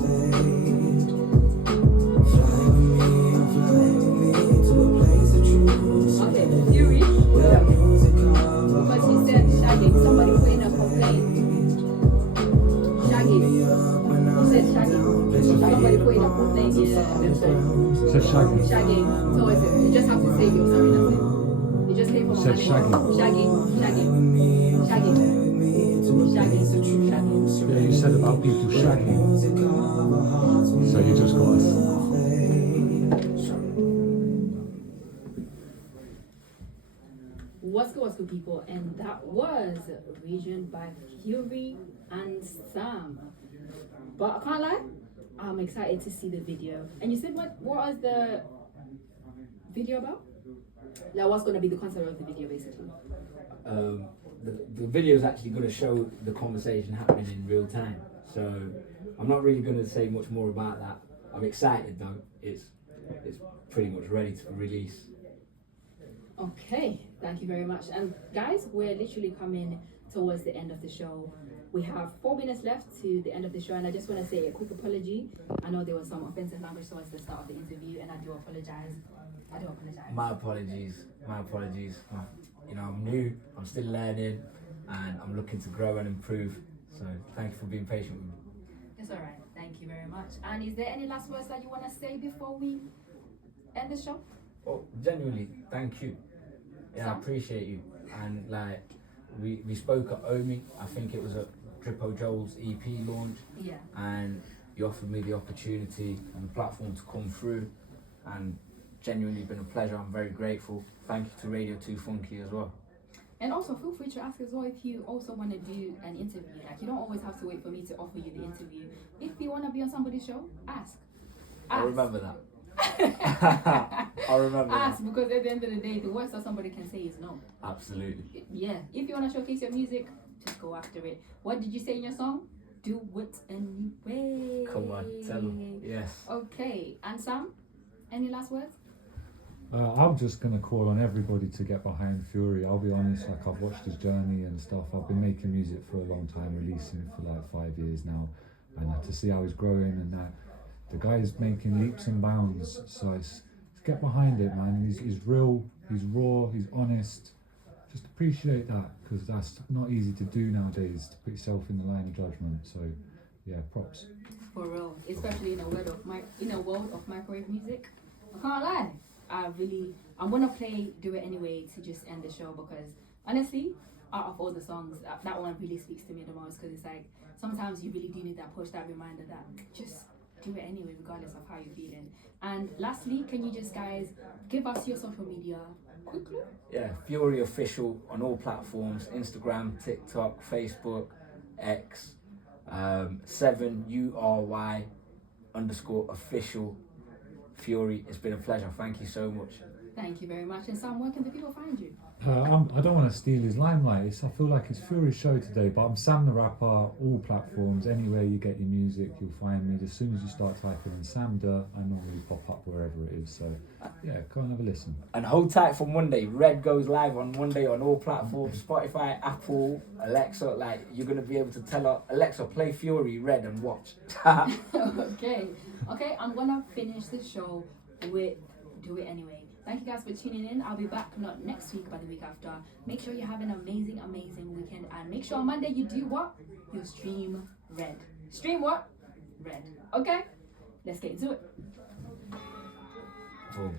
fade. Fly with me, oh fly with me to a place of true serenity. Fury. Where the music of our But hearts you said shagging. Somebody playing a complaint. Shagging. You said shagging. Somebody playing a complaint. Yeah. Said shagging. Shagging. So is it? You just have to say your sorry. That's it. You just say from Said shagging. Shagging. Shagging. Shagging. Shagging. Yeah, you said about people shagging. So you just got us. What's good, people? And that was Regen by Fury and Sam. But I can't lie, I'm excited to see the video. And you said what was the video about? Like what's gonna be the concept of the video basically? The video is actually going to show the conversation happening in real time. So I'm not really going to say much more about that. I'm excited though. It's pretty much ready to release. Okay, thank you very much. And guys, we're literally coming towards the end of the show. We have 4 minutes left to the end of the show, and I just want to say a quick apology. I know there was some offensive language towards the start of the interview, and I do apologize. My apologies. You know, I'm new, I'm still learning, and I'm looking to grow and improve. So thank you for being patient with me. It's all right. Thank you very much. And is there any last words that you want to say before we end the show? Oh, genuinely, thank you. Yeah, I appreciate you. And like, we spoke at Omi. I think it was at Drippo Joel's EP launch. Yeah. And you offered me the opportunity and the platform to come through. And genuinely been a pleasure. I'm very grateful. Thank you to Radio2Funky as well. And also feel free to ask as well if you also want to do an interview. Like you don't always have to wait for me to offer you the interview. If you want to be on somebody's show, ask. I'll remember that. I'll remember Ask, that. because at the end of the day, the worst that somebody can say is no. Absolutely. Yeah. If you want to showcase your music, just go after it. What did you say in your song? Do it anyway. Come on, tell them. Yes. Okay. And Sam, any last words? I'm just going to call on everybody to get behind Fury. I'll be honest, like I've watched his journey and stuff. I've been making music for a long time, releasing for like 5 years now. And to see how he's growing and that, the guy's making leaps and bounds. So it's get behind it, man. He's real, he's raw, he's honest. Just appreciate that, because that's not easy to do nowadays, to put yourself in the line of judgment. So yeah, props. For real, especially in a world of microwave music. I can't lie. I'm gonna play Do It Anyway to just end the show, because honestly, out of all the songs, that one really speaks to me the most, because it's like sometimes you really do need that push, that reminder that just do it anyway, regardless of how you're feeling. And lastly, can you just guys give us your social media quickly? Yeah, Fury Official on all platforms: Instagram, TikTok, Facebook, X, 7URY_official. Fury, it's been a pleasure. Thank you so much. Thank you very much. And Sam, where can the people find you? I don't want to steal his limelight. I feel like it's Fury's show today, but I'm Sam the Rapper, all platforms. Anywhere you get your music, you'll find me. As soon as you start typing in Sam Duh, I normally pop up wherever it is. So yeah, go and have a listen. And hold tight for Monday. Red goes live on Monday on all platforms: Spotify, Apple, Alexa. Like, you're gonna be able to tell her, Alexa, play Fury Red and watch. Okay, I'm gonna finish the show with Do It Anyway. Thank you guys for tuning in. I'll be back not next week, but the week after. Make sure you have an amazing weekend, and make sure on Monday you do what? You stream Red. Stream what? Red. Okay? Let's get into it. Boom.